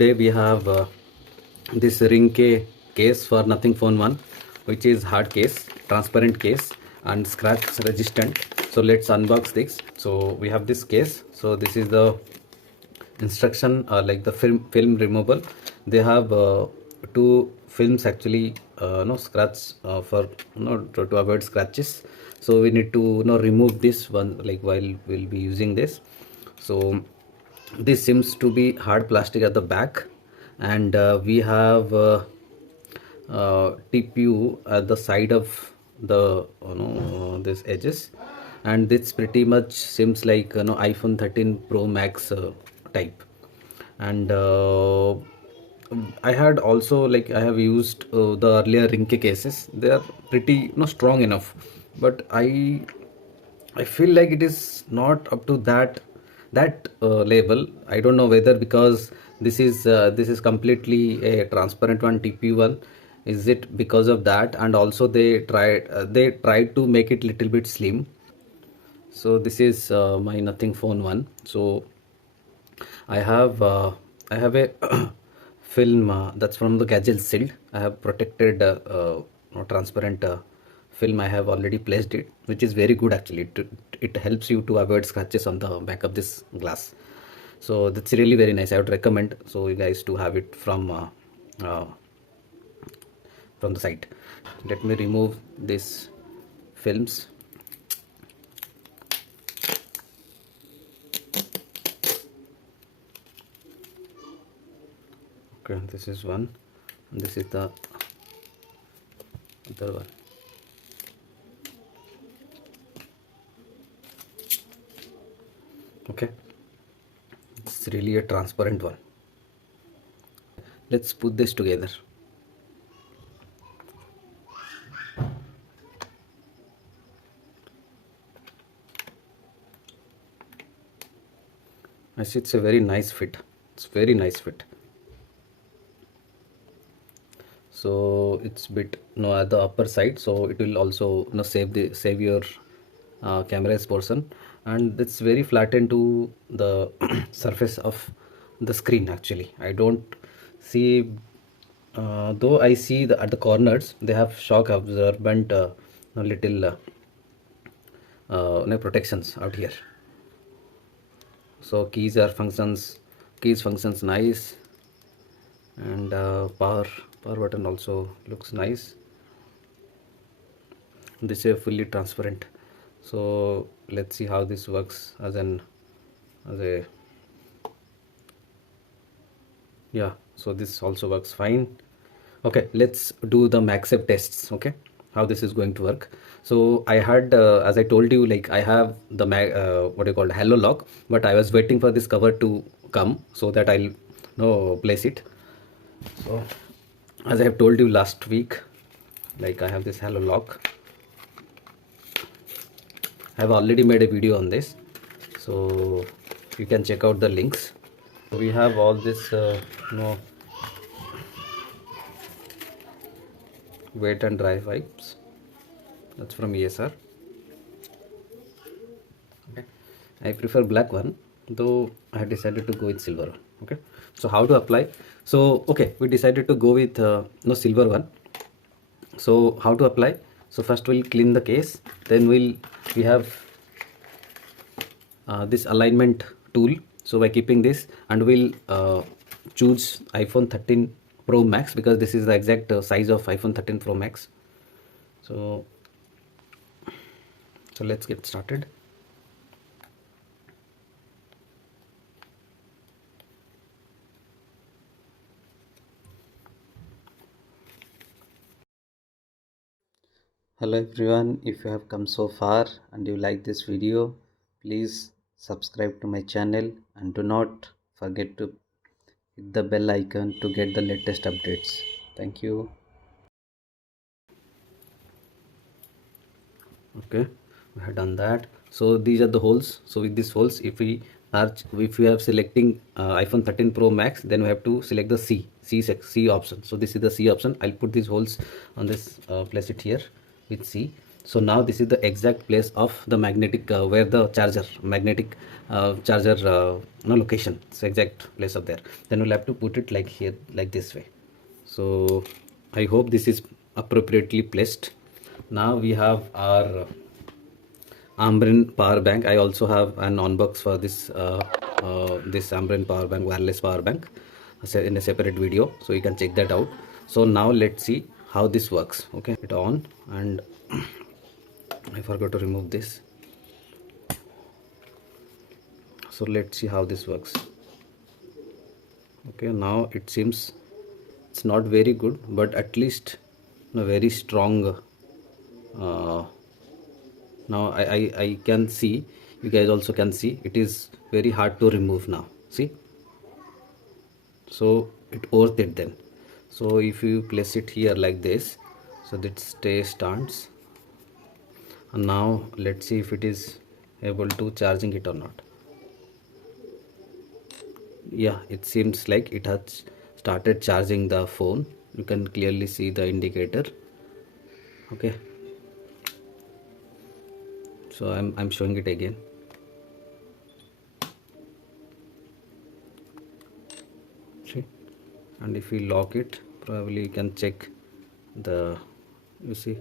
today we have this Ringke case for Nothing Phone 1, which is hard case, transparent case and scratch resistant. So let's unbox this. So we have this case. So this is the instruction, like the film removal. They have two films actually, no scratch, for to avoid scratches. So we need to remove this one, like while we'll be using this. So this seems to be hard plastic at the back, and we have TPU at the side of the this edges, and this pretty much seems like iPhone 13 Pro Max type. And I had also, like, I have used the earlier Ringke cases. They are pretty strong enough, but I feel like it is not up to that level. I don't know whether because this is completely a transparent one, TP one. Is it because of that? And also they tried to make it little bit slim. So this is my Nothing Phone 1. So I have a film that's from the Gadget Shield. I have protected transparent film. I have already placed it, which is very good actually. It helps you to avoid scratches on the back of this glass. So that's really very nice. I would recommend so you guys to have it from the site. Let me remove these films. Okay, this is one, and this is the other one. Okay, it's really a transparent one. Let's put this together. I see it's a very nice fit. It's very nice fit. So it's bit at the upper side, so it will also save your camera's portion, and it's very flattened to the surface of the screen. Actually, I don't see, though I see at the corners they have shock absorbent little protections out here. So keys functions nice, and power button also looks nice. This is fully transparent. So let's see how this works as a yeah. So this also works fine. Okay, let's do the magsafe tests. Okay, how this is going to work. So I had, as I told you, like I have the what you call HaloLock, but I was waiting for this cover to come so that I'll place it. So as I have told you last week, like I have this HaloLock. I have already made a video on this, so you can check out the links. We have all this wet and dry wipes. That's from ESR. Okay, I prefer black one, though I decided to go with silver one. Okay, so how to apply? So okay, we decided to go with silver one. So how to apply? So first we'll clean the case, then we have this alignment tool. So by keeping this, and we'll choose iPhone 13 Pro Max because this is the exact size of iPhone 13 Pro Max. So let's get started. Hello everyone, if you have come so far and you like this video, please subscribe to my channel and do not forget to hit the bell icon to get the latest updates. Thank you. Okay, we have done that. So these are the holes. So with these holes, if we are selecting iPhone 13 Pro Max, then we have to select the C option. So this is the C option. I'll put these holes on this, place it here with C. So now this is the exact place of the magnetic where the magnetic charger no location. It's exact place of there. Then we'll have to put it like here, like this way. So I hope this is appropriately placed. Now we have our Ambrane power bank. I also have an unbox for this Ambrane power bank, wireless power bank, in a separate video, so you can check that out. So now let's see how this works. Okay, it on, and I forgot to remove this. So let's see how this works. Okay, now it seems it's not very good, but at least a very strong. Now I can see, you guys also can see, it is very hard to remove now. See, so it worth it then. So if you place it here like this, so that stands. And now let's see if it is able to charging it or not. Yeah, it seems like it has started charging the phone. You can clearly see the indicator. Okay, so I'm showing it again. See, and if we lock it, probably you can check the, you see,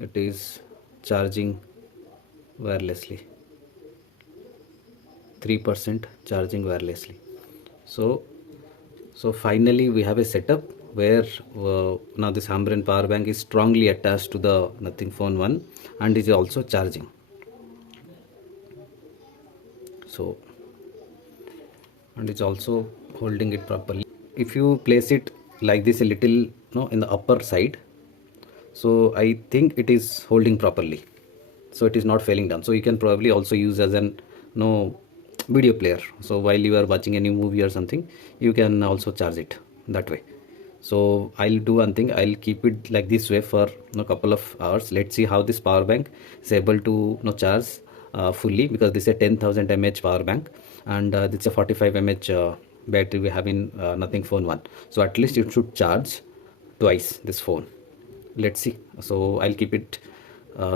it is charging wirelessly, 3% charging wirelessly. So finally we have a setup where now this Ambrane power bank is strongly attached to the Nothing Phone 1 and is also charging. So, and it's also holding it properly. If you place it like this a little, no, in the upper side, so I think it is holding properly, so it is not falling down. So you can probably also use as an video player. So while you are watching any movie or something, you can also charge it that way. So I'll do one thing, I'll keep it like this way for a couple of hours. Let's see how this power bank is able to charge fully, because this is a 10,000 mAh power bank, and this is a 45 mAh battery we have in Nothing Phone 1. So at least it should charge twice this phone. Let's see. So I'll keep it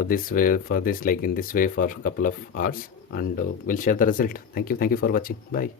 this way, for this, like in this way, for a couple of hours, and we'll share the result. Thank you for watching. Bye.